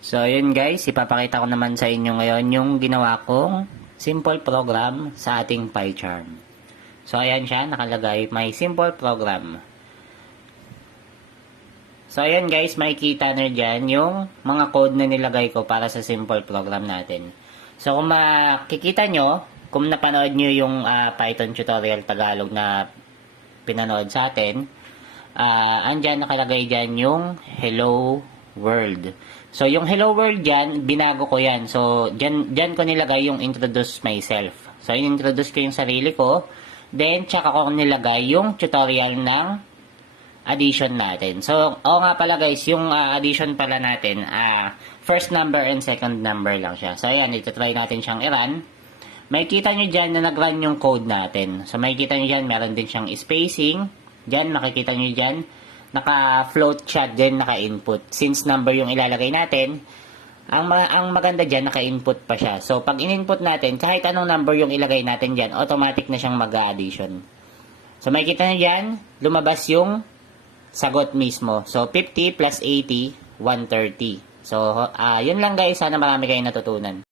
So, yun guys, ipapakita ko naman sa inyo ngayon yung ginawa kong simple program sa ating PyCharm. So, ayan siya, nakalagay, may simple program. So, ayan guys, makikita na dyan yung mga code na nilagay ko para sa simple program natin. So, kung makikita nyo, kung napanood nyo yung Python tutorial Tagalog na pinanood sa atin, andyan nakalagay dyan yung hello world. So, yung hello world dyan, binago ko yan. So, dyan ko nilagay yung introduce myself. So, in-introduce ko yung sarili ko. Then, tsaka ko nilagay yung tutorial ng addition natin. So, oo nga pala guys, yung addition pala natin, first number and second number lang siya. So, ayan, ito-try natin siyang i-run. Makikita nyo dyan na nag-run yung code natin. So, makikita nyo dyan, meron din siyang spacing. Dyan, makikita nyo dyan, naka-float siya din, naka-input. Since number yung ilalagay natin, ang maganda dyan, naka-input pa siya. So, pag in-input natin, kahit anong number yung ilagay natin dyan, automatic na siyang mag-addition. So, makikita nyo dyan, lumabas yung sagot mismo. So, 50 plus 80, 130. So, yun lang guys. Sana marami kayong natutunan.